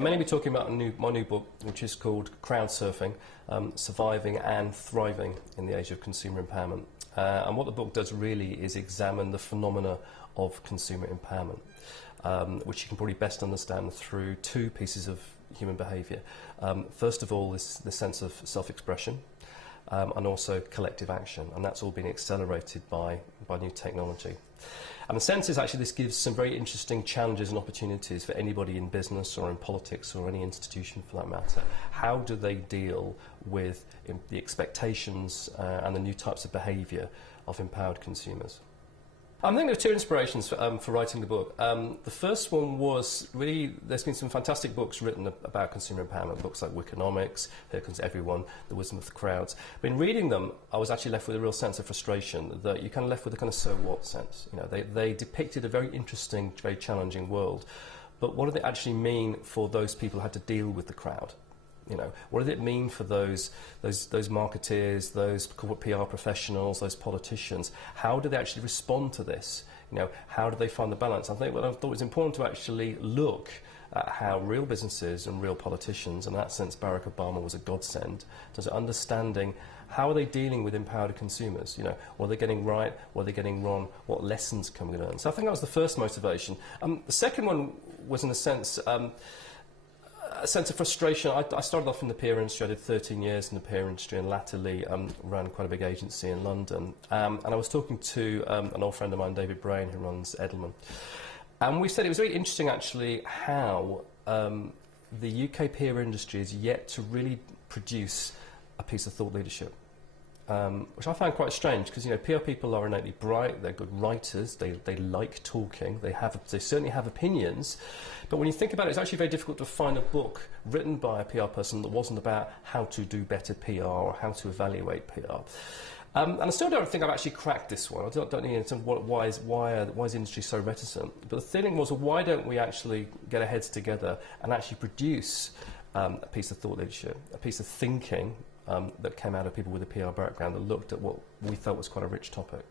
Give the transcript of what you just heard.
I'm going to be talking about my new book, which is called Crowd Surfing, Surviving and Thriving in the Age of Consumer Empowerment. And what the book does really is examine the phenomena of consumer empowerment, which you can probably best understand through two pieces of human behaviour. First of all, is the sense of self-expression, and also collective action, and that's all being accelerated by new technology. And the sense is actually this gives some very interesting challenges and opportunities for anybody in business or in politics or any institution for that matter. How do they deal with the expectations and the new types of behaviour of empowered consumers? I think there are two inspirations for writing the book. The first one was really, there's been some fantastic books written about consumer empowerment, books like Wikinomics, Here Comes Everyone, The Wisdom of the Crowds. But in reading them, I was actually left with a real sense of frustration, that you're kind of left with a kind of so what sense. You know, they depicted a very interesting, very challenging world, but what did it actually mean for those people who had to deal with the crowd? You know, what did it mean for those marketeers, those corporate PR professionals, those politicians? How do they actually respond to this? You know, how do they find the balance? I think what I thought was important to actually look at how real businesses and real politicians, in that sense Barack Obama was a godsend, to understanding how are they dealing with empowered consumers? You know, what are they getting right? What are they getting wrong? What lessons can we learn? So I think that was the first motivation. The second one was, in a sense of frustration. I started off in the PR industry. I did 13 years in the PR industry and latterly ran quite a big agency in London. And I was talking to an old friend of mine, David Brain, who runs Edelman. And we said it was very interesting actually how the UK PR industry is yet to really produce a piece of thought leadership. Which I find quite strange, because you know, PR people are innately bright, they're good writers, they like talking, they certainly have opinions, but when you think about it, it's actually very difficult to find a book written by a PR person that wasn't about how to do better PR or how to evaluate PR. And I still don't think I've actually cracked this one. I don't know why is the industry so reticent. But the feeling was, well, why don't we actually get our heads together and actually produce a piece of thought leadership, a piece of thinking that came out of people with a PR background that looked at what we felt was quite a rich topic.